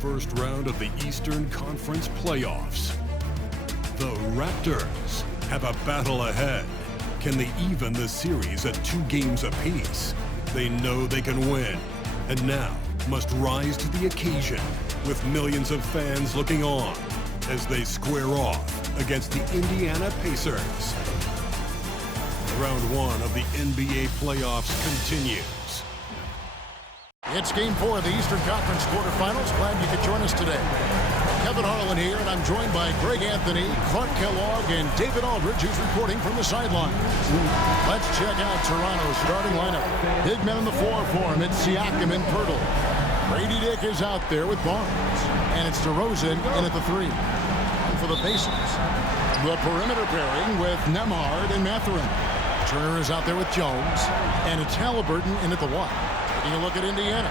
first round of the Eastern Conference playoffs. The Raptors have a battle ahead. Can they even the series at 2 games apiece? They know they can win, and now must rise to the occasion with millions of fans looking on as they square off against the Indiana Pacers. Round 1 of the NBA playoffs continues. It's Game 4 of the Eastern Conference quarterfinals. Glad you could join us today. Kevin Harlan here, and I'm joined by Greg Anthony, Clark Kellogg, and David Aldridge, who's reporting from the sidelines. Let's check out Toronto's starting lineup. Big men on the floor for him. It's Siakam and Poeltl. Brady Dick is out there with Barnes, and it's DeRozan in at the 3. And for the Pacers, the perimeter pairing with Nembhard and Mathurin. Turner is out there with Jones, and it's Halliburton in at the 1. Taking a look at Indiana.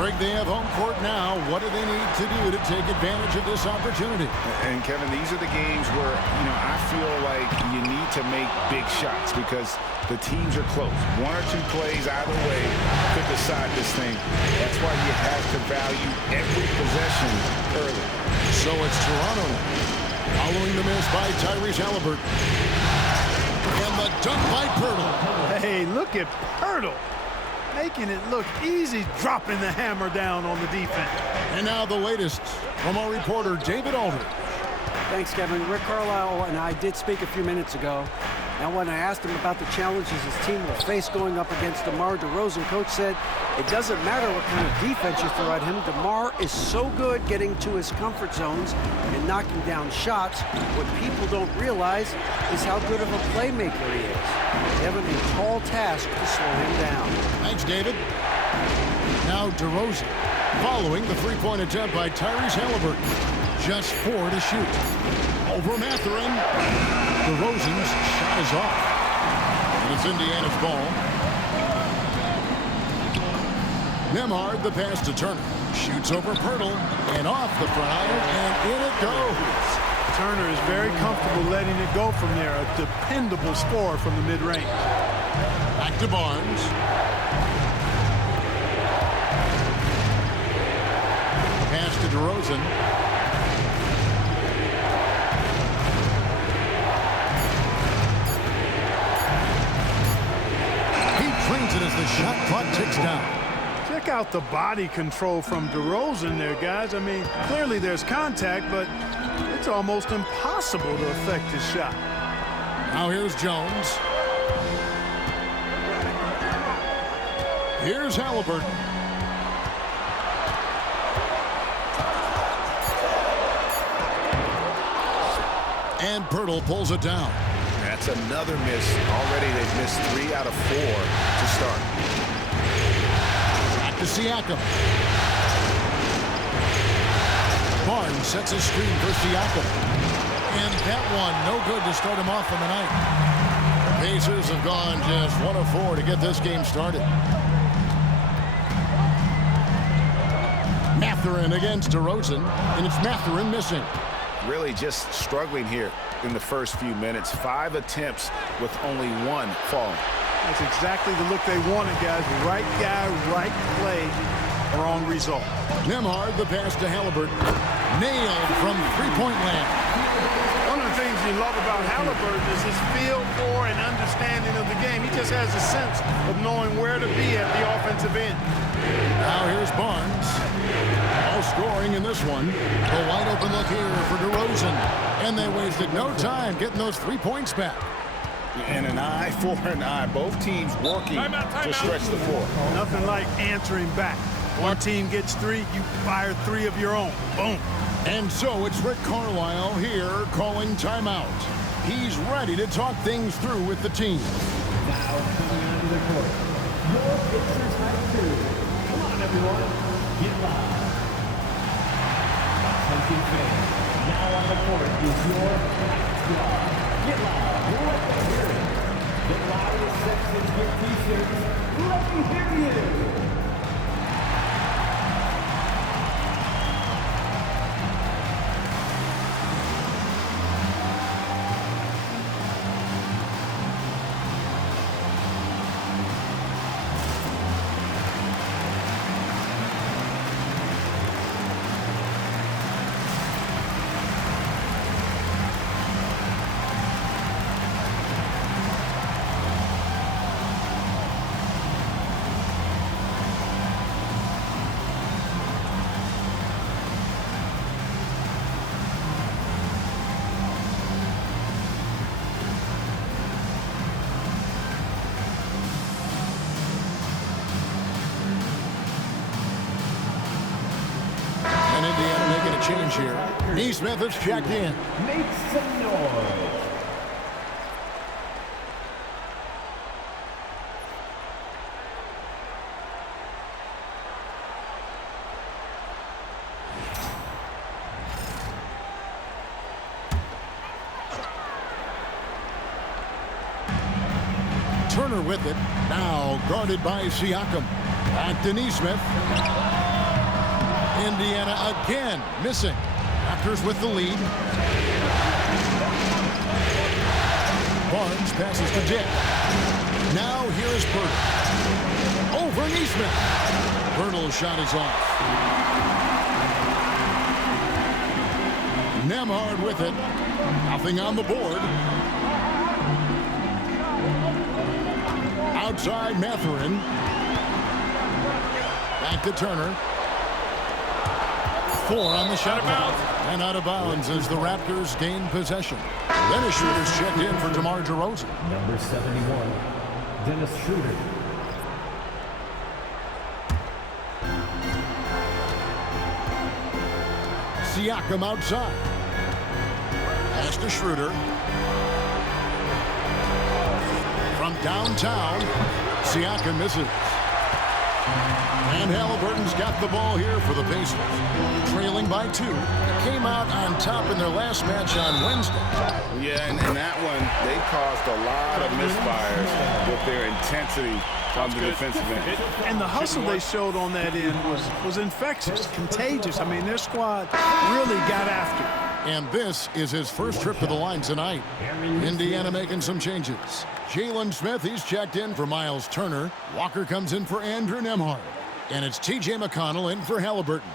Greg, they have home court now. What do they need to do to take advantage of this opportunity? And Kevin, these are the games where, I feel like you need to make big shots because the teams are close. 1 or 2 plays either way could decide this thing. That's why you have to value every possession early. So it's Toronto following the miss by Tyrese Halliburton. And the dunk by Poeltl. Hey, look at Poeltl. Making it look easy, dropping the hammer down on the defense. And now the latest from our reporter, David Aldridge. Thanks, Kevin. Rick Carlisle and I did speak a few minutes ago. Now, when I asked him about the challenges his team will face going up against DeMar DeRozan, Coach said it doesn't matter what kind of defense you throw at him. DeMar is so good getting to his comfort zones and knocking down shots. What people don't realize is how good of a playmaker he is. They have a tall task to slow him down. Thanks, David. Now DeRozan following the three-point attempt by Tyrese Halliburton. Just 4 to shoot. Over Mathurin. DeRozan's shot is off. And it's Indiana's ball. Nembhard, the pass to Turner. Shoots over Poeltl and off the front iron, and in it goes. Turner is very comfortable letting it go from there. A dependable scorer from the mid-range. Back to Barnes. Pass to DeRozan. As the shot clock ticks down. Check out the body control from DeRozan there, guys. I mean, clearly there's contact, but it's almost impossible to affect his shot. Now here's Jones. Here's Halliburton. And Poeltl pulls it down. That's another miss. Already they've missed 3 out of 4 to start. Back to Siakam. Barnes sets a screen for Siakam. And that one, no good to start him off on the night. The Pacers have gone just 1 of 4 to get this game started. Mathurin against DeRozan, and it's Mathurin missing. Really just struggling here in the first few minutes. 5 attempts with only 1 fall. That's exactly the look they wanted, guys. Right guy, right play, wrong result. Nembhard, the pass to Halliburton. Nailed from three-point land. One of the things you love about Halliburton is his feel for and understanding of the game. He just has a sense of knowing where to be at the offensive end. Now here's Barnes. All scoring in this one. A wide open look here for DeRozan. And they wasted no time getting those 3 points back. And an eye for an eye. Both teams working to stretch the floor. Nothing like answering back. One team gets 3, you fire 3 of your own. Boom. And so it's Rick Carlisle here calling timeout. He's ready to talk things through with the team. Now coming onto the court, your Pacers have 2. Come on, everyone, get loud. Attention fans, now on the court is your squad. Get loud, let me hear it. The loudest sections with T-shirts, let me hear you. Indiana making a change here. Nesmith is checked in. Make some noise. Turner with it. Now guarded by Siakam. Back to Nesmith. Indiana again missing. Raptors with the lead. Barnes passes to Dick. Now here is Poeltl. Over Nesmith. Poeltl's shot is off. Nembhard with it. Nothing on the board. Outside Mathurin. Back to Turner. 4 on the shot clock. And out of bounds as the Raptors gain possession. Dennis Schroeder's checked in for DeMar DeRozan. Number 71, Dennis Schroeder. Siakam outside. Pass to Schroeder. From downtown, Siakam misses. And Halliburton's got the ball here for the Pacers. Trailing by 2. Came out on top in their last match on Wednesday. Yeah, and in that one, they caused a lot of misfires with their intensity on the defensive end. And the hustle they showed on that end was infectious, contagious. I mean, their squad really got after it. And this is his first trip to the line tonight. Indiana making some changes. Jalen Smith, he's checked in for Miles Turner. Walker comes in for Andrew Nembhard. And it's T.J. McConnell in for Halliburton.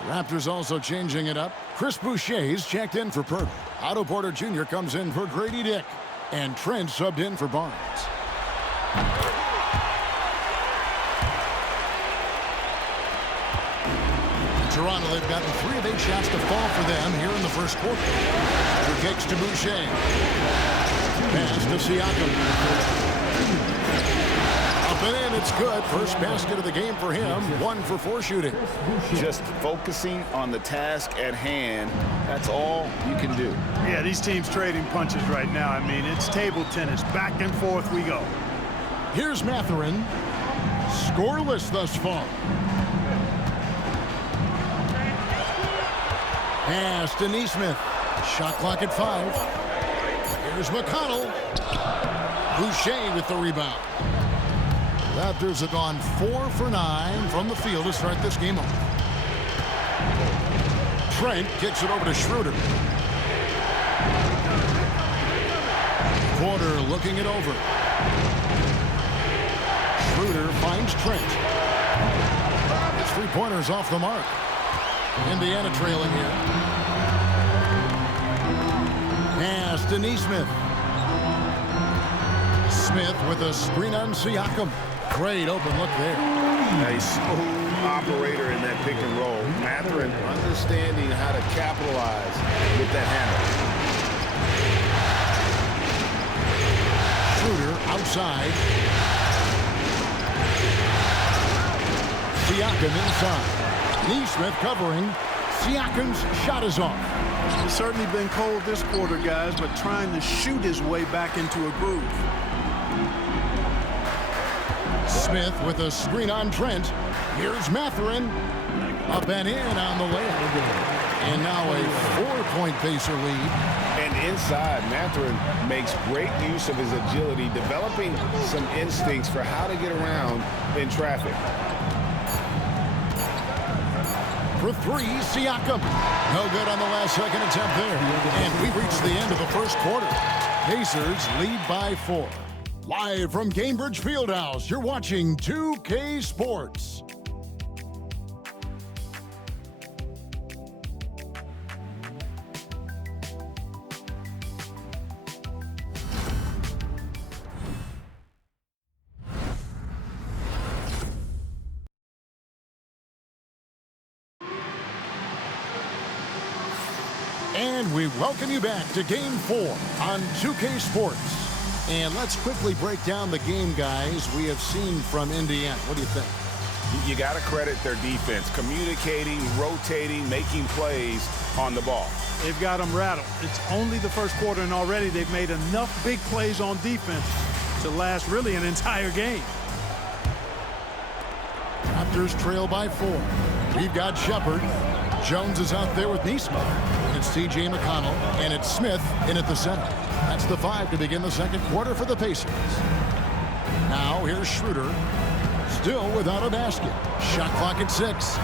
The Raptors also changing it up. Chris Boucher's checked in for Poeltl. Otto Porter Jr. comes in for Grady Dick. And Trent subbed in for Barnes. Toronto, they've gotten 3 of 8 shots to fall for them here in the first quarter. Over kicks to Boucher. Pass to Siakam. Up and in, it's good. First basket of the game for him. 1 for 4 shooting. Just focusing on the task at hand, that's all you can do. Yeah, these teams trading punches right now. I mean, it's table tennis. Back and forth we go. Here's Mathurin. Scoreless thus far. Pass to Nesmith. Shot clock at 5. Here's McConnell. Boucher with the rebound. Raptors have gone 4 for 9 from the field to start this game off. Trent kicks it over to Schroeder. Porter looking it over. Schroeder finds Trent. His 3-pointers off the mark. Indiana trailing here. Pass to Nesmith. Smith with a screen on Siakam. Great open look there. A smooth operator in that pick and roll. Mathurin understanding how to capitalize with that handle. Schroeder outside. Siakam inside. Nesmith covering. Siakam's shot is off. It's certainly been cold this quarter, guys, but trying to shoot his way back into a groove. Smith with a screen on Trent. Here's Mathurin. Up and in on the layup. And now a 4-point Pacer lead. And inside, Mathurin makes great use of his agility, developing some instincts for how to get around in traffic. For 3, Siakam. No good on the last second attempt there. And we reach the end of the first quarter. Pacers lead by 4. Live from Cambridge Fieldhouse, you're watching 2K Sports. And we welcome you back to Game 4 on 2K Sports. And let's quickly break down the game, guys, we have seen from Indiana. What do you think? You got to credit their defense, communicating, rotating, making plays on the ball. They've got them rattled. It's only the first quarter, and already they've made enough big plays on defense to last really an entire game. Raptors trail by 4. We've got Shepard. Jones is out there with Neesmith. It's T.J. McConnell, and it's Smith in at the center. That's the 5 to begin the second quarter for the Pacers. Now here's Schroeder. Still without a basket. Shot clock at 6.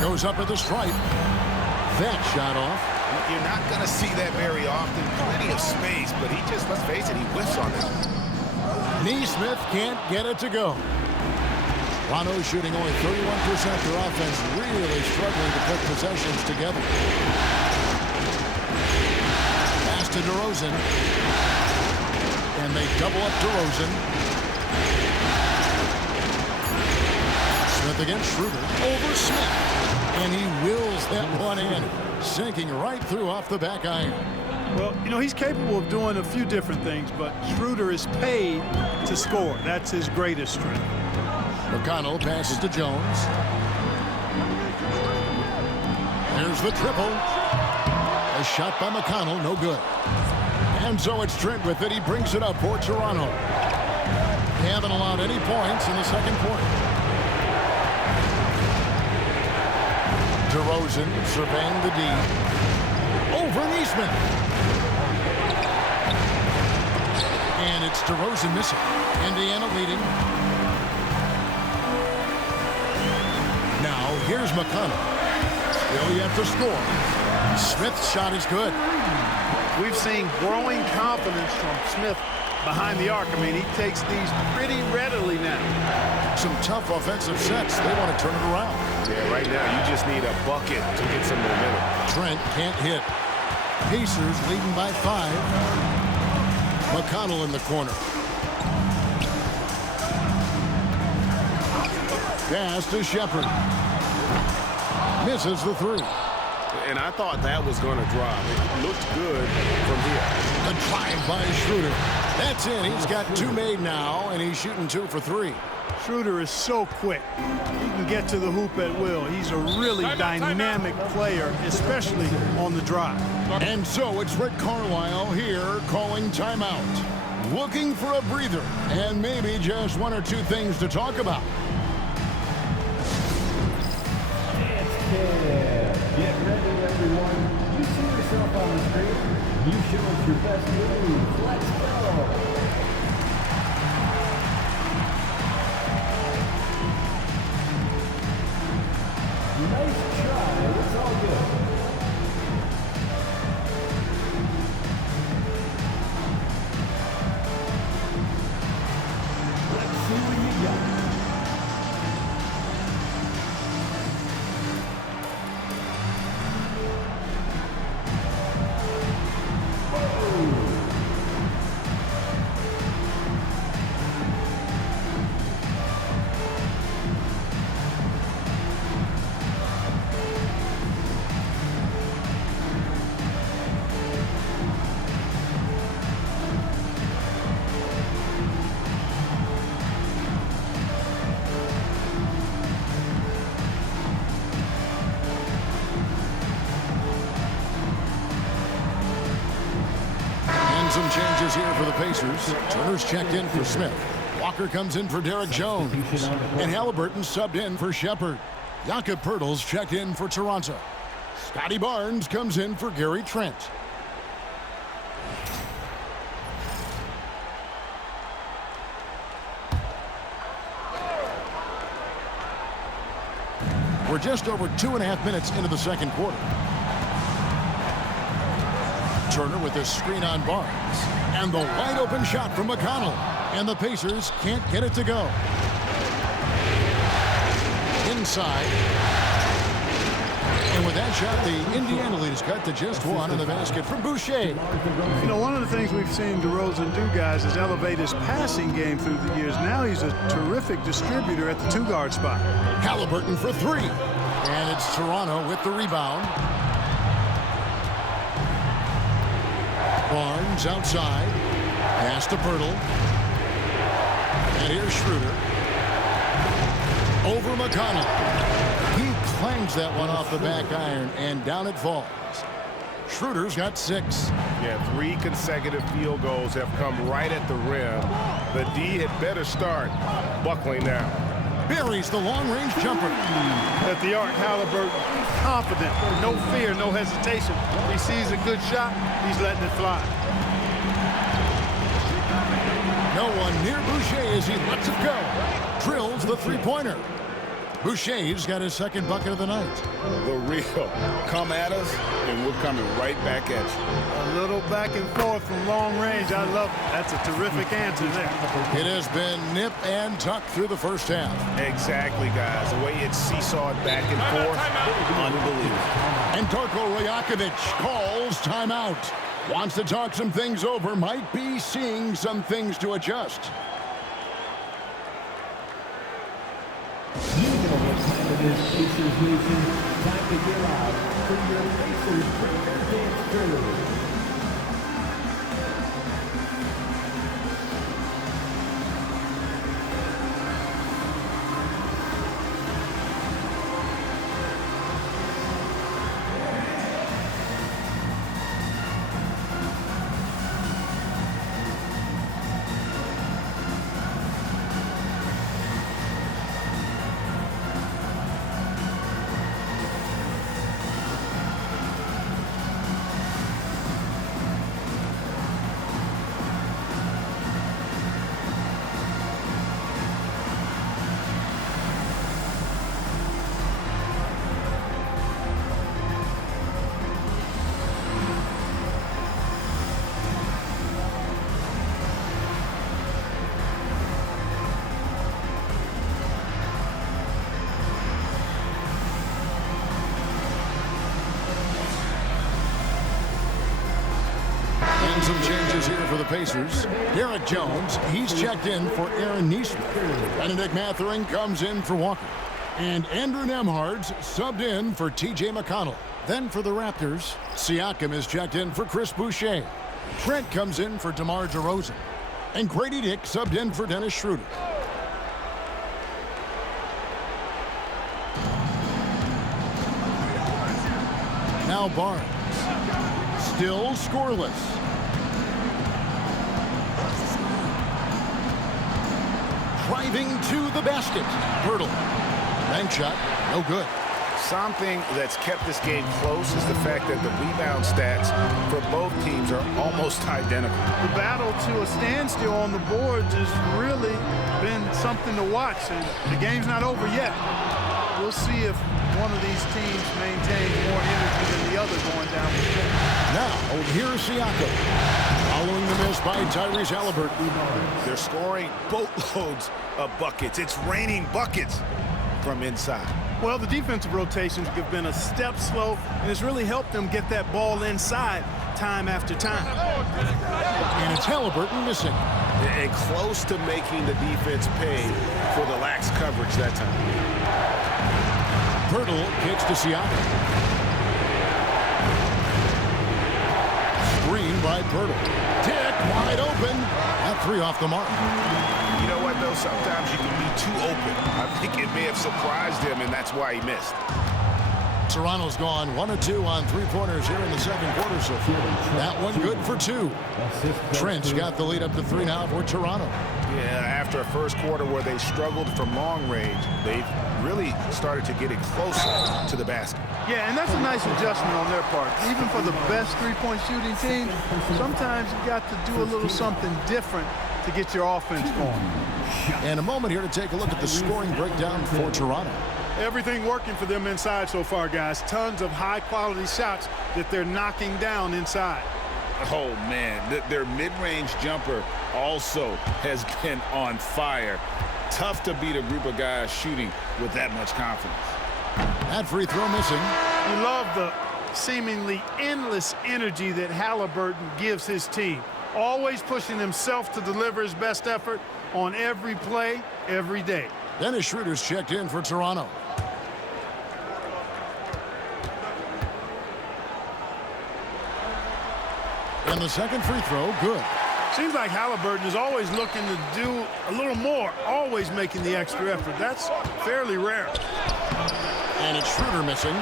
Goes up at the stripe. That shot off. You're not going to see that very often. Plenty of space, but he just, let's face it, he whiffs on it. Neesmith can't get it to go. Toronto shooting only 31%. Their offense really struggling to put possessions together. Pass to DeRozan. And they double up DeRozan. Smith against Schroeder. Over Smith. And he wills that one in. Sinking right through off the back iron. Well, you know, he's capable of doing a few different things, but Schroeder is paid to score. That's his greatest strength. McConnell passes to Jones. There's the triple. A shot by McConnell, no good. And so it's Trent with it. He brings it up for Toronto. They haven't allowed any points in the second quarter. DeRozan surveying the D. Over Neesmith. And it's DeRozan missing. Indiana leading. Now here's McConnell. Still yet to score. Smith's shot is good. We've seen growing confidence from Smith behind the arc. I mean, he takes these pretty readily now. Some tough offensive sets. They want to turn it around. Yeah, right now you just need a bucket to get some momentum. Trent can't hit. Pacers leading by 5. McConnell in the corner. Pass to Shepard. Misses the 3. And I thought that was going to drop. It looked good from here. The drive by Schroeder. That's in. He's got 2 made now, and he's shooting 2 for 3. Schroeder is so quick. He can get to the hoop at will. He's a really dynamic player, especially on the drive. And so it's Rick Carlisle here calling timeout. Looking for a breather and maybe just 1 or 2 things to talk about. Get ready, everyone. You see yourself on the screen. You show us your best moves. Let's go. Nice try. It's all good. Let's see what you got. Some changes here for the Pacers. Turner's checked in for Smith. Walker comes in for Derek Jones. And Halliburton subbed in for Shepard. Jakob Poeltl's checked in for Toronto. Scotty Barnes comes in for Gary Trent. We're just over 2.5 minutes into the second quarter. Turner with a screen on Barnes. And the wide open shot from McConnell. And the Pacers can't get it to go. Inside. And with that shot, the Indiana lead is cut to just 1 in the basket from Boucher. You know, one of the things we've seen DeRozan do, guys, is elevate his passing game through the years. Now he's a terrific distributor at the 2-guard spot. Halliburton for 3. And it's Toronto with the rebound. Barnes outside. Pass to Poeltl. And here's Schroeder. Over McConnell. He clangs that one off the back iron, and down it falls. Schroeder's got 6. Yeah, 3 consecutive field goals have come right at the rim. The D had better start buckling now. Buries the long-range jumper. At the arc, Halliburton, confident, no fear, no hesitation. He sees a good shot, he's letting it fly. No one near Boucher as he lets it go. Drills the three-pointer. Boucher's got his second bucket of the night. The real. Come at us, and we're coming right back at you. A little back and forth from long range. I love it. That's a terrific answer there. It has been nip and tuck through the first half. Exactly, guys. The way it's seesawed back and forth, unbelievable. And Darko Rajakovic calls timeout. Wants to talk some things over. Might be seeing some things to adjust. You know what time it is, Pacers Nation. Time to get out for your Pacers Breaker Dance Crew. Some changes here for the Pacers. Derek Jones, he's checked in for Aaron Nesmith. Benedict Mathurin comes in for Walker. And Andrew Nembhard's subbed in for T.J. McConnell. Then for the Raptors, Siakam is checked in for Chris Boucher. Trent comes in for DeMar DeRozan. And Grady Dick subbed in for Dennis Schroeder. Now Barnes. Still scoreless. Driving to the basket. Hurdle. Bank shot. No good. Something that's kept this game close is the fact that the rebound stats for both teams are almost identical. The battle to a standstill on the boards has really been something to watch, and the game's not over yet. We'll see if one of these teams maintains more energy than the other going down the stretch. Now, here's Siakam. Following the miss by Tyrese Halliburton. They're scoring boatloads of buckets. It's raining buckets from inside. Well, the defensive rotations have been a step slow, and it's really helped them get that ball inside time after time. And it's Halliburton missing. And close to making the defense pay for the lax coverage that time. Pirtle kicks to Siakam. Screen by Pirtle. Dick wide open. That 3 off the mark. You know what, though? Sometimes you can be too open. I think it may have surprised him, and that's why he missed. Toronto's gone 1 of 2 on three-pointers here in the second quarter so far. That one good for 2. Trent's got the lead up to 3 now for Toronto. Yeah, after a first quarter where they struggled from long range, they've really started to get it closer to the basket. Yeah, and that's a nice adjustment on their part. Even for the best three-point shooting team, sometimes you got to do a little something different to get your offense going. And a moment here to take a look at the scoring breakdown for Toronto. Everything working for them inside so far, guys. Tons of high-quality shots that they're knocking down inside. Oh, man, their mid-range jumper also has been on fire. Tough to beat a group of guys shooting with that much confidence. That free throw missing. You love the seemingly endless energy that Halliburton gives his team. Always pushing himself to deliver his best effort on every play, every day. Dennis Schroeder's checked in for Toronto. And the second free throw, good. Seems like Halliburton is always looking to do a little more, always making the extra effort. That's fairly rare. And it's Schroeder missing.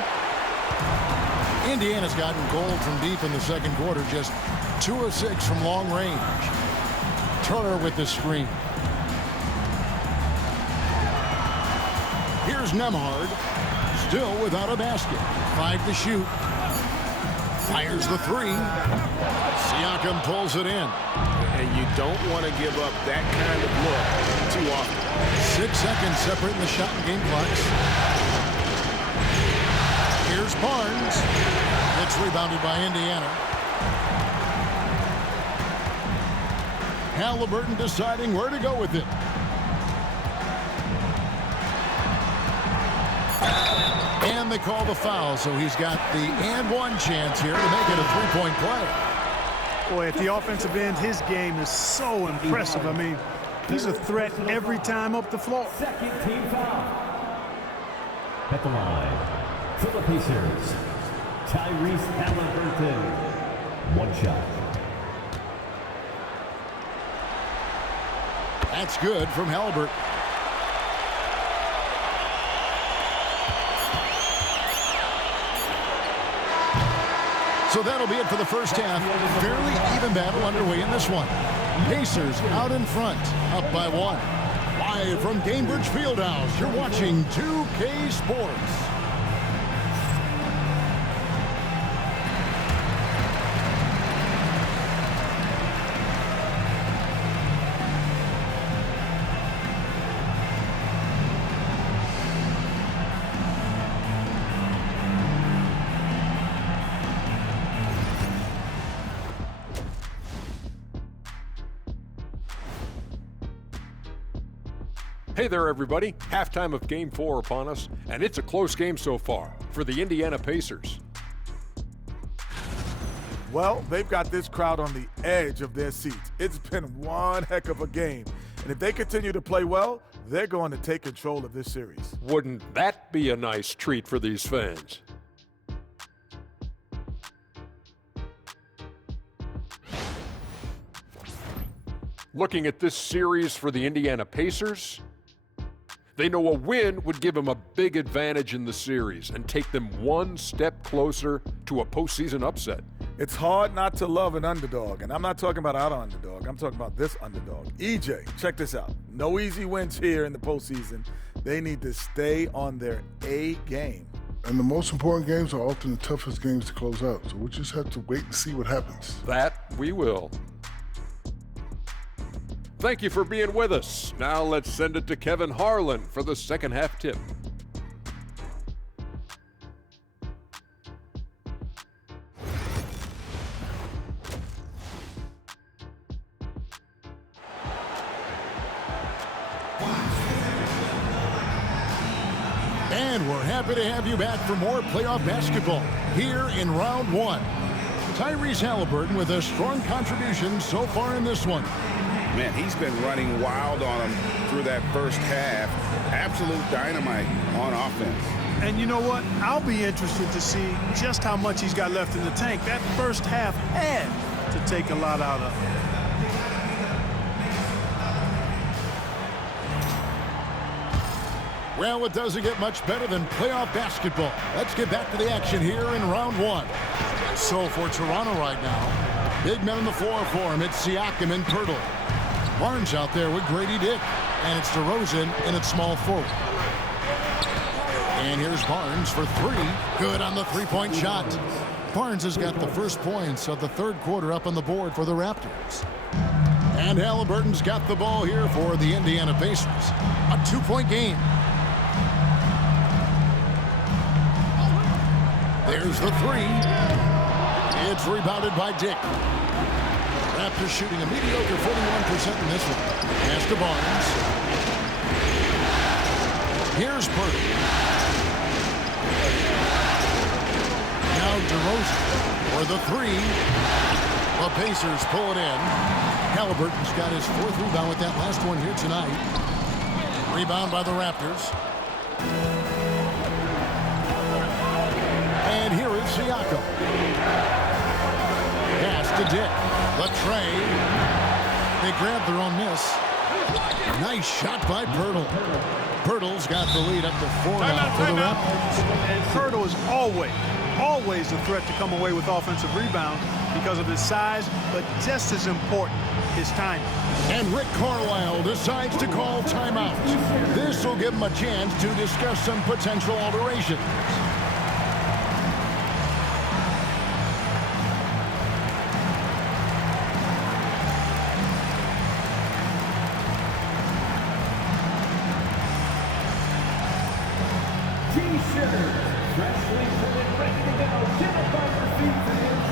Indiana's gotten gold from deep in the second quarter, just 2 of 6 from long range. Turner with the screen. Here's Nembhard, still without a basket. 5 to shoot. Fires the 3. Siakam pulls it in. And you don't want to give up that kind of look too often. 6 seconds separating the shot and game clocks. Here's Barnes. It's rebounded by Indiana. Halliburton deciding where to go with it. And they call the foul, so he's got the and one chance here to make it a three-point play. Boy, at the offensive end, his game is so impressive. I mean, he's a threat every time up the floor. Second team foul. At the line, for the Pacers, Tyrese Halliburton. 1 shot. That's good from Halliburton. So that'll be it for the first half. Fairly even battle underway in this one. Pacers out in front, up by 1. Live from Gainbridge Fieldhouse, you're watching 2K Sports. Hey there, everybody. Halftime of Game 4 upon us, and it's a close game so far for the Indiana Pacers. Well, they've got this crowd on the edge of their seats. It's been one heck of a game. And if they continue to play well, they're going to take control of this series. Wouldn't that be a nice treat for these fans? Looking at this series for the Indiana Pacers, they know a win would give them a big advantage in the series and take them one step closer to a postseason upset. It's hard not to love an underdog, and I'm not talking about our underdog. I'm talking about this underdog. EJ, check this out. No easy wins here in the postseason. They need to stay on their A game. And the most important games are often the toughest games to close out, so we'll just have to wait and see what happens. That we will. Thank you for being with us. Now let's send it to Kevin Harlan for the second half tip. And we're happy to have you back for more playoff basketball here in round 1. Tyrese Halliburton with a strong contribution so far in this one. Man, he's been running wild on him through that first half. Absolute dynamite on offense. And you know what? I'll be interested to see just how much he's got left in the tank. That first half had to take a lot out of him. Well, it doesn't get much better than playoff basketball. Let's get back to the action here in round 1. So for Toronto right now, big men on the floor for him. It's Siakam and Pirtle. Barnes out there with Grady Dick. And it's DeRozan in its small forward. And here's Barnes for 3. Good on the three-point shot. Barnes has got the first points of the third quarter up on the board for the Raptors. And Halliburton's got the ball here for the Indiana Pacers. A 2-point game. There's the 3. It's rebounded by Dick. Raptors shooting a mediocre 41% in this one. Pass to Barnes. Here's Purdy. Now DeRozan for the 3. The Pacers pull it in. Halliburton's got his 4th rebound with that last one here tonight. Rebound by the Raptors. And here is Siakam. Pass to Dick. The tray. They grab their own miss. Nice shot by Poeltl. Poeltl's got the lead up to 4 now for the Raptors. And Poeltl is always a threat to come away with offensive rebounds because of his size, but just as important, his timing. And Rick Carlisle decides to call timeout. This will give him a chance to discuss some potential alterations. T-shirt, freshly printed, ready to go. Get up on your feet, fans.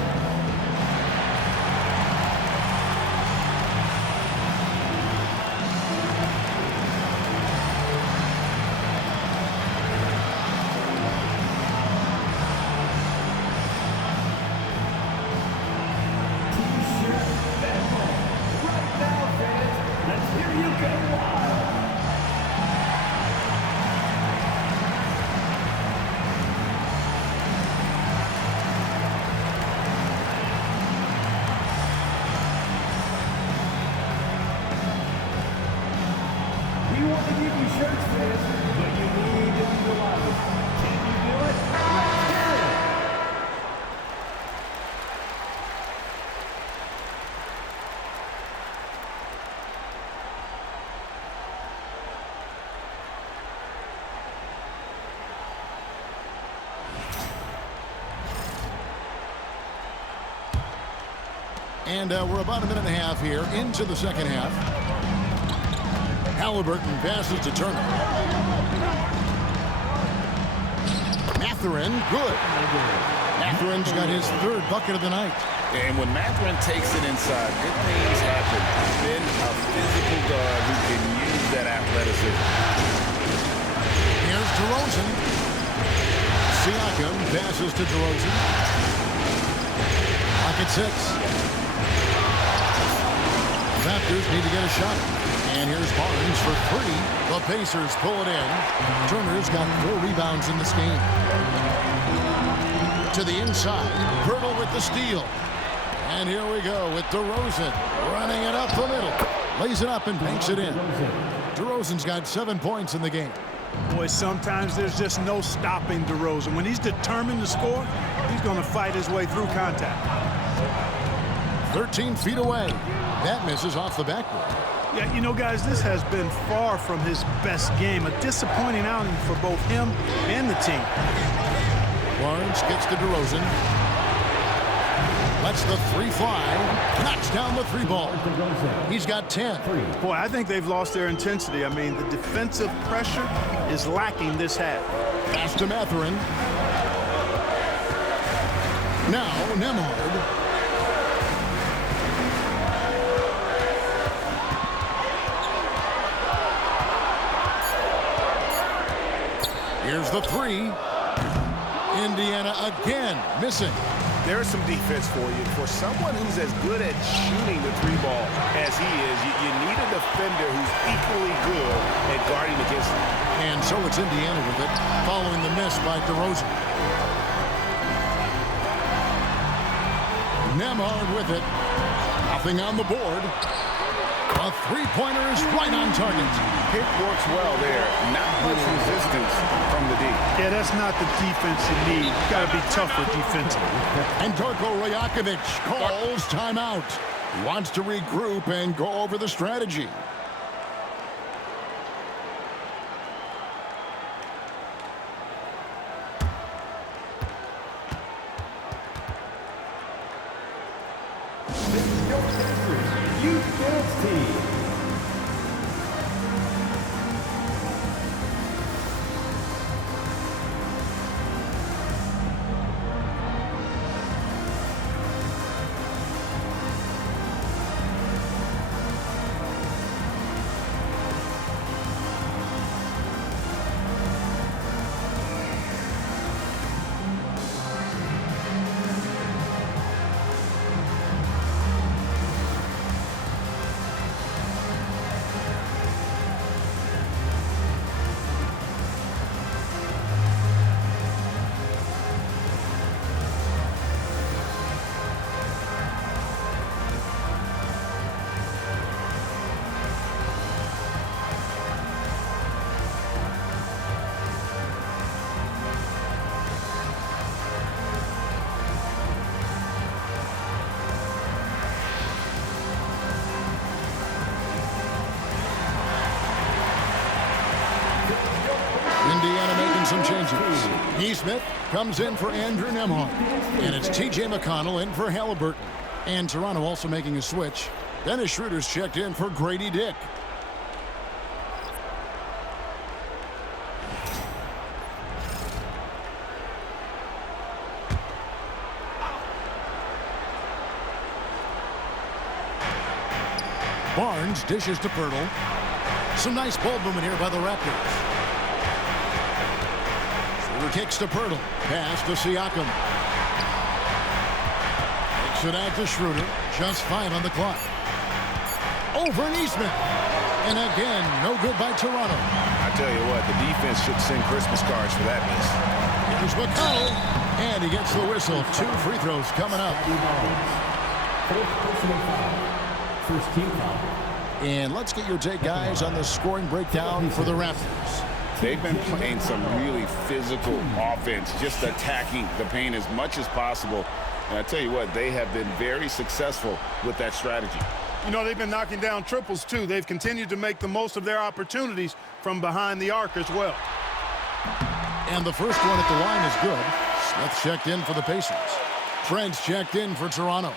T-shirt, demo. Right now, fans. Let's hear you go wild. We want to give you shirts, fans, but you need to be the loudest. Can you do it? Let's hear it. And we're about a minute and a half here into the second half. Halliburton passes to Turner. Mathurin, good. Mathurin's got his third bucket of the night. And when Mathurin takes it inside, good things happen. Then a physical guard who can use that athleticism. Here's DeRozan. Siakam passes to DeRozan. Lock at 6. Raptors need to get a shot. And here's Barnes for 3. The Pacers pull it in. Turner's got 4 rebounds in this game. To the inside. Poeltl with the steal. And here we go with DeRozan running it up the middle. Lays it up and banks it in. DeRozan's got 7 points in the game. Boy, sometimes there's just no stopping DeRozan. When he's determined to score, he's going to fight his way through contact. 13 feet away. That misses off the backboard. Yeah, you know, guys, this has been far from his best game. A disappointing outing for both him and the team. Barnes gets to DeRozan. Lets the 3 fly. Knocks down the 3 ball. He's got 10. Boy, I think they've lost their intensity. I mean, the defensive pressure is lacking this half. Pass to Mathurin. Now, Nembhard. Here's the 3. Indiana again missing. There's some defense for you. For someone who's as good at shooting the 3 ball as he is, you need a defender who's equally good at guarding against him. And so it's Indiana with it, following the miss by DeRozan. Nembhard with it. Nothing on the board. A 3-pointer is right on target. Pick works well there. Not much resistance from the D. Yeah, that's not the defense you need. You've got to be tougher defensively. And Darko Rajakovic calls timeout. He wants to regroup and go over the strategy. Youth Dance Team. some changes. Neesmith comes in for Andrew Nembhard. And it's T.J. McConnell in for Halliburton. And Toronto also making a switch. Dennis Schroeder's checked in for Grady Dick. Barnes dishes to Pirtle. Some nice ball movement here by the Raptors. Schroeder kicks to Pirtle. Pass to Siakam. Takes it out to Schroeder. Just 5 on the clock. Over Neesmith. And again, no good by Toronto. I tell you what, the defense should send Christmas cards for that miss. Here's McConnell. And he gets the whistle. 2 free throws coming up. First team foul. And let's get your take, guys, on the scoring breakdown for the Raptors. They've been playing some really physical offense, just attacking the paint as much as possible. And I tell you what, they have been very successful with that strategy. You know, they've been knocking down triples, too. They've continued to make the most of their opportunities from behind the arc as well. And the first one at the line is good. Smith checked in for the Pacers. Trent's checked in for Toronto.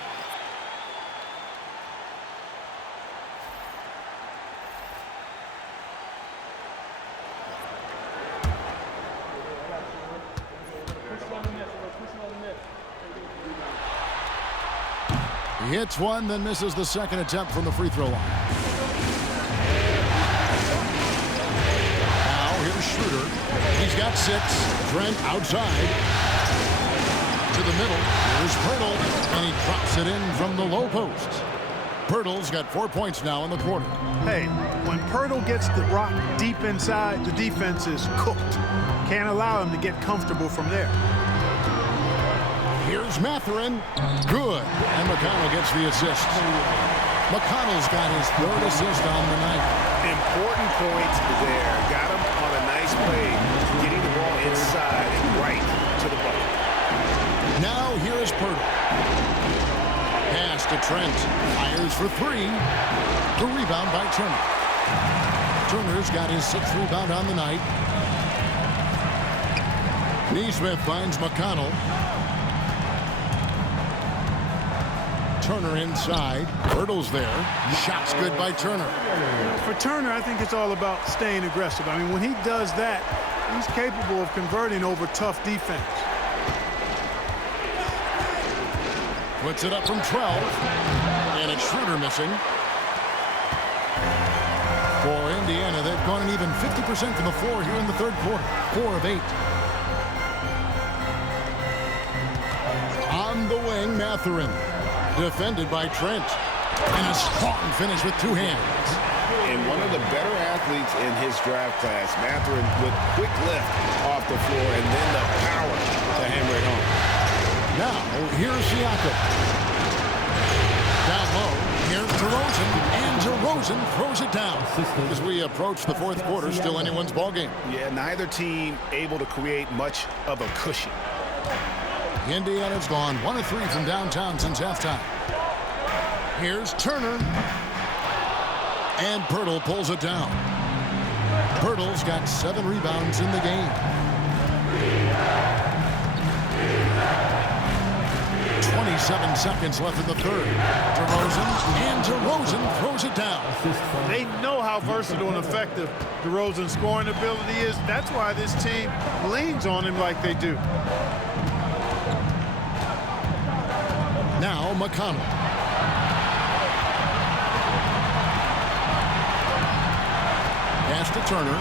He hits one, then misses the second attempt from the free throw line. Now here's Schroeder. He's got 6. Trent outside. To the middle. Here's Pirtle. And he drops it in from the low post. Pirtle's got 4 points now in the quarter. Hey, when Pirtle gets the rock deep inside, the defense is cooked. Can't allow him to get comfortable from there. Here's Mathurin. Good. And McConnell gets the assist. McConnell's got his 3rd assist on the night. Important points there. Got him on a nice play, getting the ball inside and right to the bucket. Now here is Pirtle. Pass to Trent. Fires for 3. The rebound by Turner. Turner's got his 6th rebound on the night. Neesmith finds McConnell. Turner inside. Pirtle's there. Shot's good by Turner. For Turner, I think it's all about staying aggressive. I mean, when he does that, he's capable of converting over tough defense. Puts it up from 12. And it's Schroeder missing. For Indiana, they've gone an even 50% from the floor here in the 3rd quarter. 4 of 8. On the wing, Mathurin. Defended by Trent. And a strong finish with 2 hands. And one of the better athletes in his draft class, Mathurin, with quick lift off the floor and then the power to hammer it home. Now, here's Siakam. Down low, here's DeRozan. And DeRozan throws it down. As we approach the 4th quarter, still anyone's ballgame. Yeah, neither team able to create much of a cushion. Indiana's gone 1 of 3 from downtown since halftime. Here's Turner. And Pirtle pulls it down. Pirtle's got 7 rebounds in the game. 27 seconds left in the 3rd. DeRozan throws it down. They know how versatile and effective DeRozan's scoring ability is. That's why this team leans on him like they do. Now McConnell. Pass to Turner.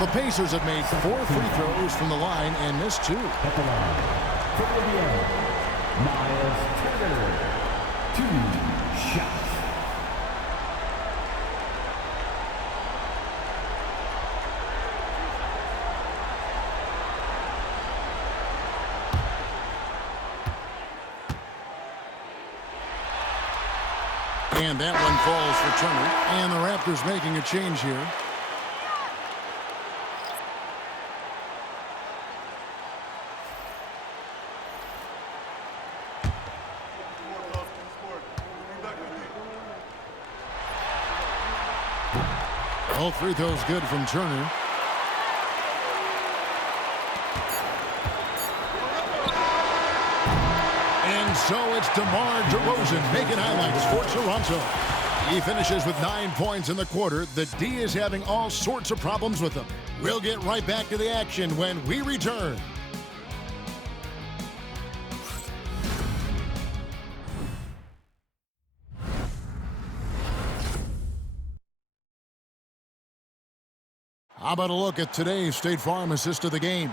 The Pacers have made 4 free throws from the line and missed 2. Miles Turner. 2 shots. And that one falls for Turner. And the Raptors making a change here. All free throws good from Turner. And so it's DeMar DeRozan making highlights for Toronto. He finishes with 9 points in the quarter. The D is having all sorts of problems with him. We'll get right back to the action when we return. How about a look at today's State Farm assist of the game?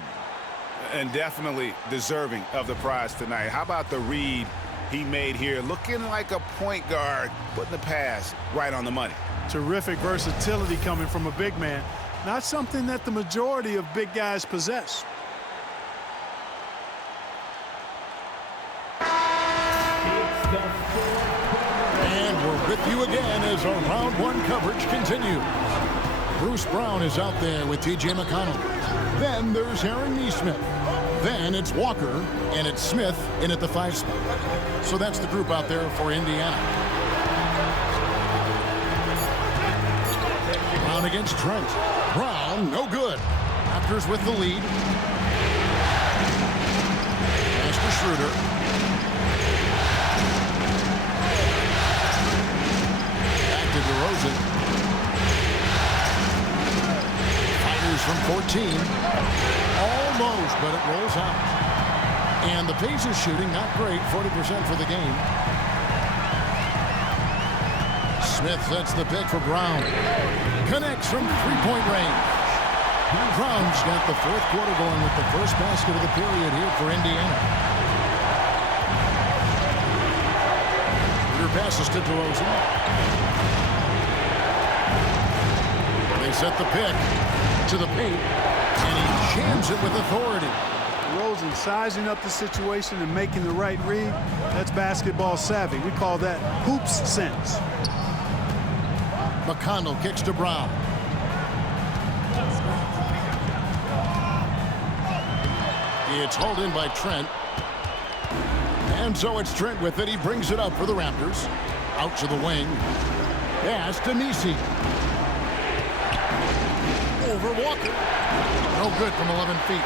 And definitely deserving of the prize tonight. How about the read he made here? Looking like a point guard, putting the pass right on the money. Terrific versatility coming from a big man. Not something that the majority of big guys possess. And we're with you again as our round one coverage continues. Bruce Brown is out there with T.J. McConnell. Then there's Aaron Nesmith. Then it's Walker, and it's Smith in at the 5 spot. So that's the group out there for Indiana. Brown against Trent. Brown, no good. Raptors with the lead. Pass to Schroeder. Back to DeRozan. From 14. Almost, but it rolls out. And the Pacers shooting, not great, 40% for the game. Smith sets the pick for Brown. Connects from three-point range. Brown's got the fourth quarter going with the first basket of the period here for Indiana. Schroeder passes to DeRozan. They set the pick to the paint, and he jams it with authority. DeRozan sizing up the situation and making the right read. That's basketball savvy. We call that hoops sense. McConnell kicks to Brown. It's hauled in by Trent. And so it's Trent with it. He brings it up for the Raptors. Out to the wing. Pass to Nisi. Over Walker. No good from 11 feet.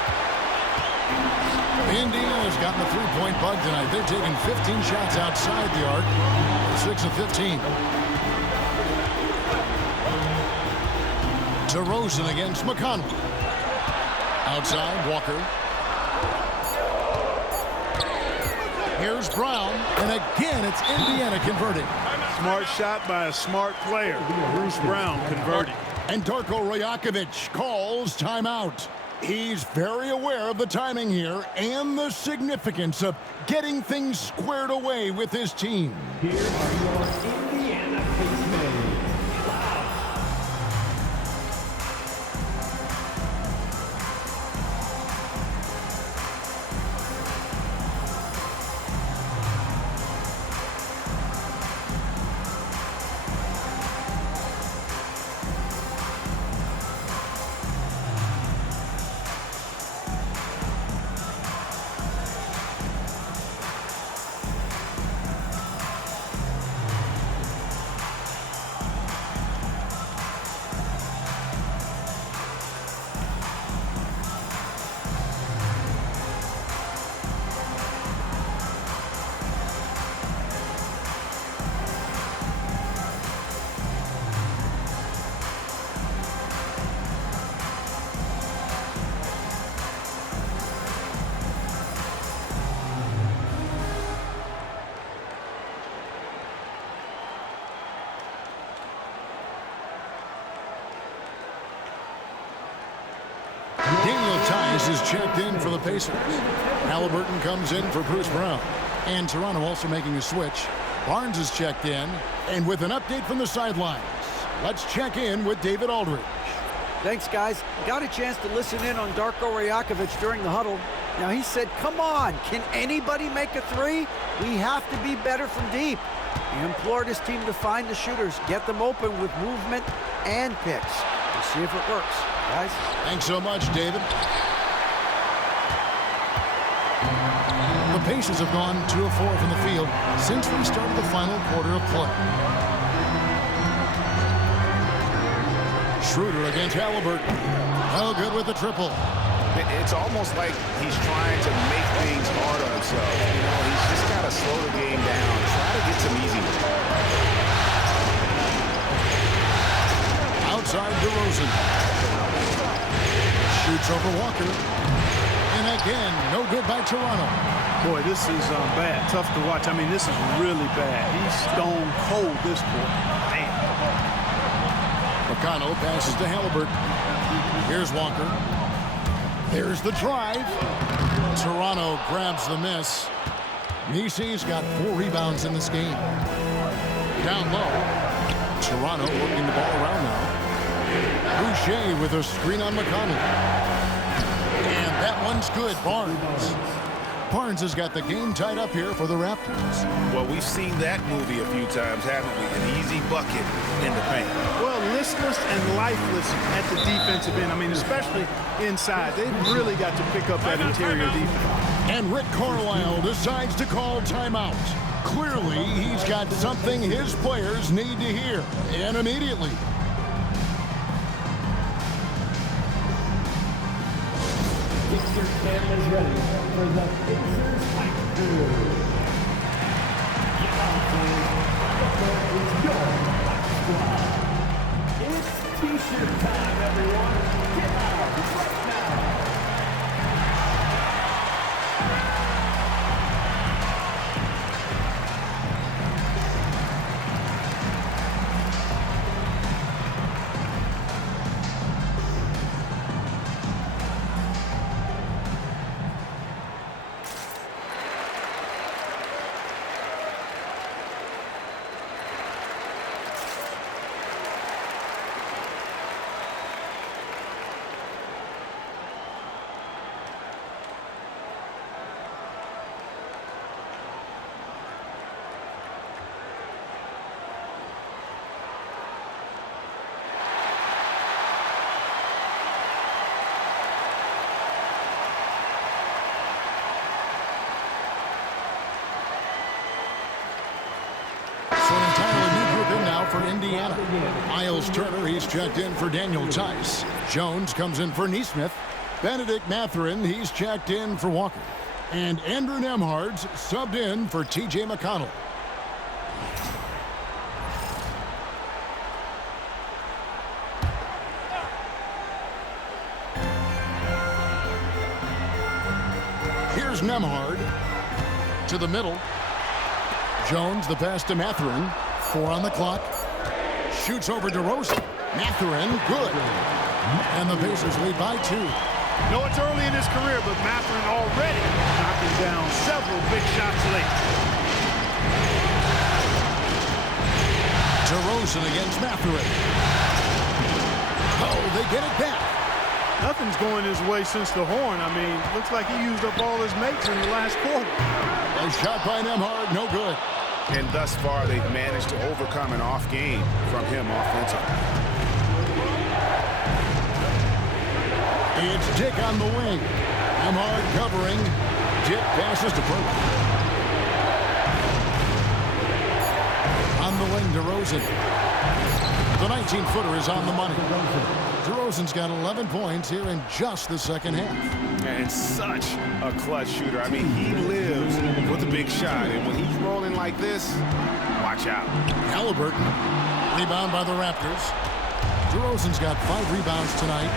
Indiana's gotten the three-point bug tonight. They're taking 15 shots outside the arc. 6 of 15. DeRozan against McConnell. Outside, Walker. Here's Brown, and again it's Indiana converting. Smart shot by a smart player. Bruce Brown converting. And Darko Rajakovic calls timeout. He's very aware of the timing here and the significance of getting things squared away with his team. Here are your Indiana Pacers. Is checked in for the Pacers. Halliburton comes in for Bruce Brown. And Toronto also making a switch. Barnes is checked in. And with an update from the sidelines, let's check in with David Aldridge. Thanks, guys. Got a chance to listen in on Darko Rajakovic during the huddle. Now, he said, come on, can anybody make a three? We have to be better from deep. He implored his team to find the shooters, get them open with movement and picks. We'll see if it works, guys. Thanks so much, David. The Pacers have gone 2 of 4 from the field since we started the final quarter of play. Schroeder against Halliburton. No good with the triple. It's almost like he's trying to make things hard on himself. You know, he's just got to slow the game down, try to get some easy ones. Outside DeRozan. Shoots over Walker. And again, no good by Toronto. Boy, this is bad. Tough to watch. I mean, this is really bad. He's stone cold this quarter. Man. McConnell passes to Halliburton. Here's Walker. There's the drive. Toronto grabs the miss. Nisi's got 4 rebounds in this game. Down low. Toronto working the ball around now. Boucher with a screen on McConnell. And that one's good. Barnes has got the game tied up here for the Raptors. Well, we've seen that movie a few times, haven't we? An easy bucket in the paint. Well, listless and lifeless at the defensive end. I mean, especially inside. They've really got to pick up that interior defense. And Rick Carlisle decides to call timeout. Clearly, he's got something his players need to hear, and immediately. Picture cam is ready for the Pacers Hype Crew. Get out there. It's your Hype Squad. It's T-shirt time, everyone. Get out right now. For Indiana. Miles Turner, he's checked in for Daniel Tice. Jones comes in for Nesmith. Benedict Mathurin, he's checked in for Walker. And Andrew Nembhard's subbed in for T.J. McConnell. Here's Nembhard to the middle. Jones, the pass to Mathurin. 4 on the clock. Shoots over DeRozan. Mathurin, good. And the Pacers lead by 2. No, it's early in his career, but Mathurin already knocking down several big shots late. DeRozan against Mathurin. Oh, they get it back. Nothing's going his way since the horn. I mean, looks like he used up all his mates in the last quarter. A shot by Nembhard, no good. And thus far, they've managed to overcome an off game from him offensively. It's Dick on the wing. Nembhard covering. Dick passes to Burke. On the wing, DeRozan. The 19-footer is on the money. DeRozan's got 11 points here in just the second half. And such a clutch shooter. I mean, he lives with a big shot. And when he's rolling like this, watch out. Halliburton, rebound by the Raptors. DeRozan's got 5 rebounds tonight.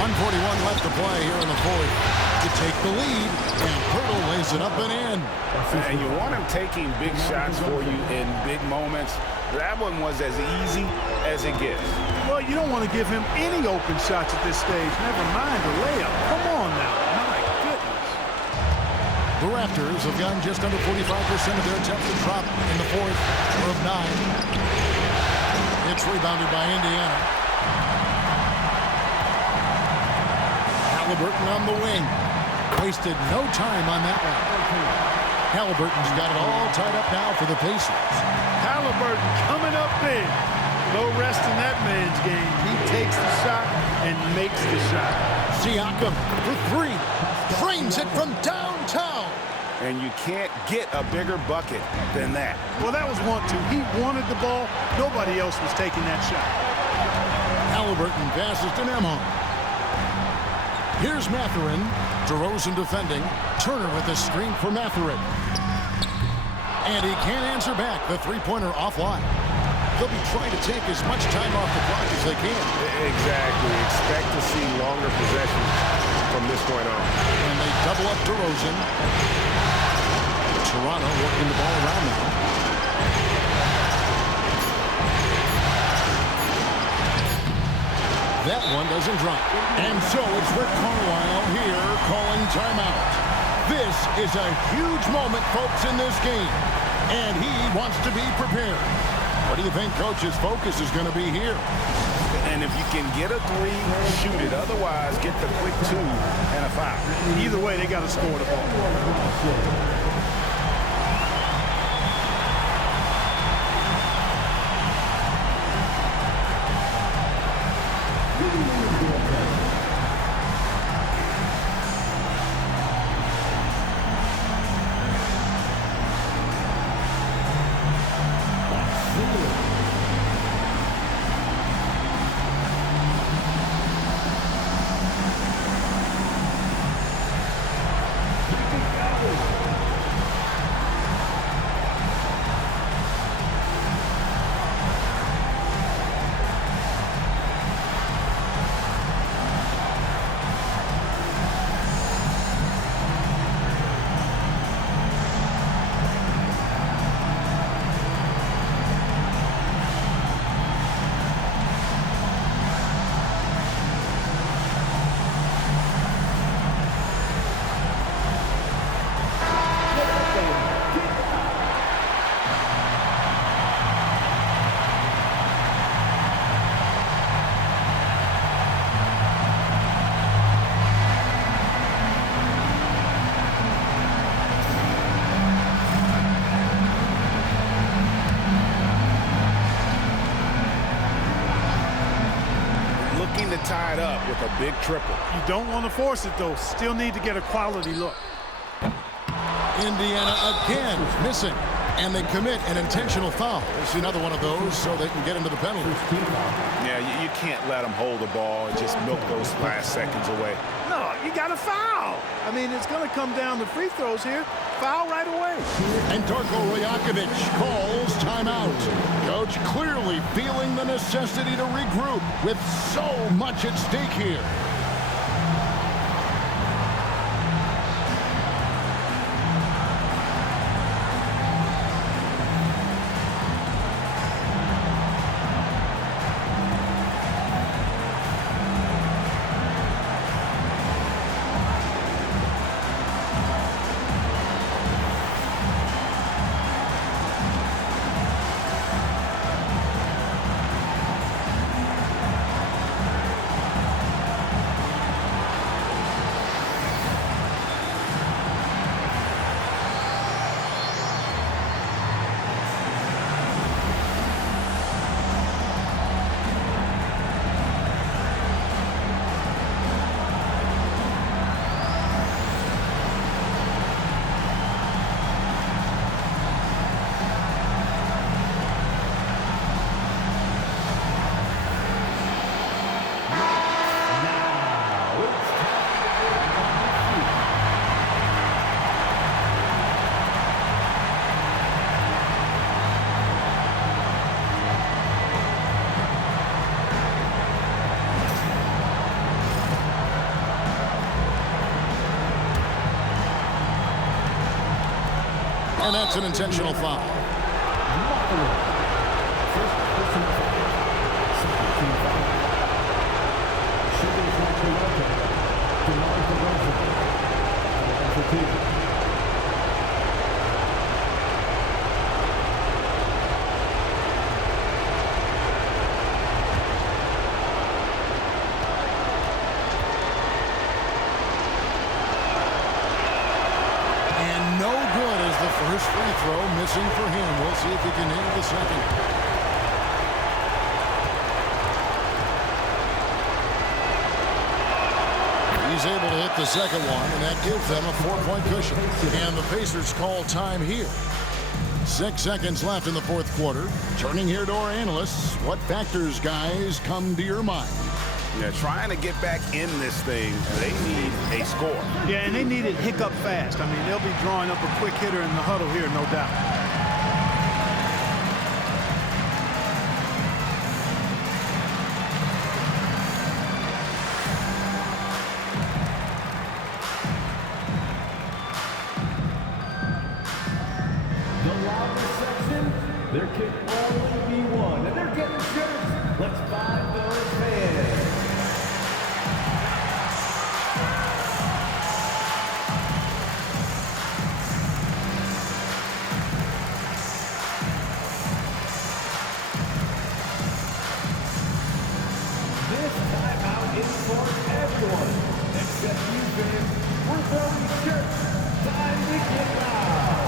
.141 left to play here in the fourth. To take the lead, and Pirtle lays it up and in. And you want him taking big shots for you in big moments. That one was as easy as it gets. Well, you don't want to give him any open shots at this stage. Never mind the layup. Come on now. My goodness. The Raptors have gotten just under 45% of their attempts to drop in the fourth of 9. It's rebounded by Indiana. Halliburton on the wing. Wasted no time on that one. Halliburton's got it all tied up now for the Pacers. Halliburton coming up big. No rest in that man's game. He takes the shot and makes the shot. Siakam for 3. Frames it from downtown. And you can't get a bigger bucket than that. Well, that was want to. He wanted the ball. Nobody else was taking that shot. Halliburton passes to Nembhard. Here's Mathurin. DeRozan defending. Turner with the screen for Mathurin. And he can't answer back. The three-pointer offline. They'll be trying to take as much time off the clock as they can. Exactly. Expect to see longer possessions from this point on. And they double up DeRozan. Toronto working the ball around now. That one doesn't drop. And so it's Rick Carlisle here calling timeout. This is a huge moment, folks, in this game. And he wants to be prepared. What do you think Coach's focus is going to be here? And if you can get a three, shoot it. Otherwise, get the quick two and a foul. Either way, they got to score the ball. Tied up with a big triple. You don't want to force it, though. Still need to get a quality look. Indiana again missing. And they commit an intentional foul. There's another one of those so they can get into the penalty. Yeah, you can't let them hold the ball and just milk those last seconds away. No, you got to foul. I mean, it's going to come down to free throws here. Foul right away. And Darko Rajakovic calls timeout. Coach clearly feeling the necessity to regroup with so much at stake here. And that's an intentional foul. First free throw missing for him. We'll see if he can handle the second. He's able to hit the second one, and that gives them a 4-point cushion. And the Pacers call time here. 6 seconds left in the fourth quarter. Turning here to our analysts, what factors, guys, come to your mind? Yeah, trying to get back in this thing, they need a score. Yeah, and they need it hiccup fast. I mean, they'll be drawing up a quick hitter in the huddle here, no doubt. There can only be one, and they're getting shirts. Let's find those fans. This timeout is for everyone, except you fans. We're throwing shirts. Time to get loud.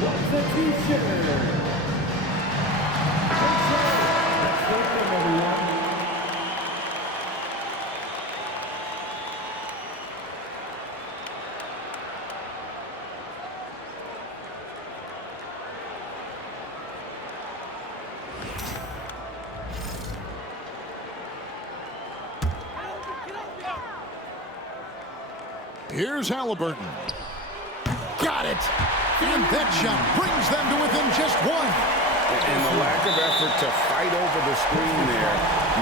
What's the t-shirt? Let's thank them, everyone. Here's Halliburton. Got it! And that shot brings them to within just one. And the lack of effort to fight over the screen there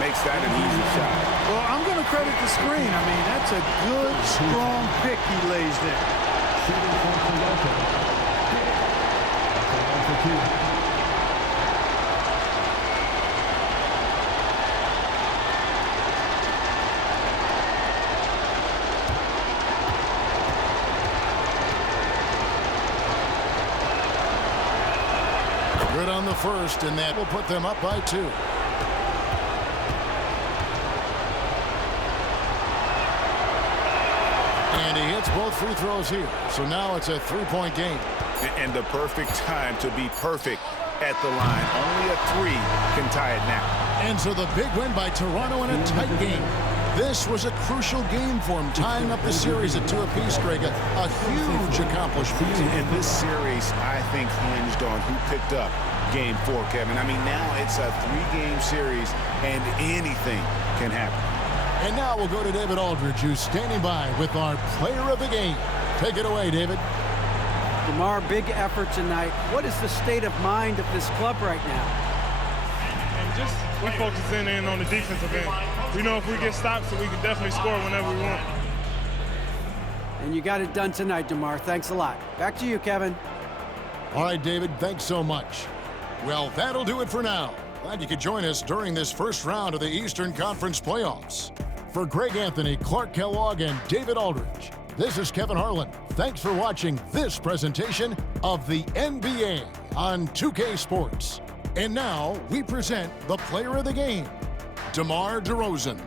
makes that an easy shot. Well, I'm going to credit the screen. I mean, that's a good, strong pick he lays there. Good on the first, and that will put them up by 2. And he hits both free throws here. So now it's a 3-point game. And the perfect time to be perfect at the line. Only a 3 can tie it now. And so the big win by Toronto in a tight game. This was a crucial game for him, tying up the series at 2 apiece, Greg. A huge accomplishment. And this series, I think, hinged on who picked up Game 4, Kevin. I mean, now it's a 3-game series, and anything can happen. And now we'll go to David Aldridge, who's standing by with our player of the game. Take it away, David. DeMar, big effort tonight. What is the state of mind of this club right now? And just we focusing in on the defensive end. We know if we get stops, so we can definitely score whenever we want. And you got it done tonight, DeMar. Thanks a lot. Back to you, Kevin. All right, David, thanks so much. Well, that'll do it for now. Glad you could join us during this first round of the Eastern Conference playoffs. For Greg Anthony, Clark Kellogg, and David Aldridge, this is Kevin Harlan. Thanks for watching this presentation of the NBA on 2K Sports. And now we present the player of the game, DeMar DeRozan.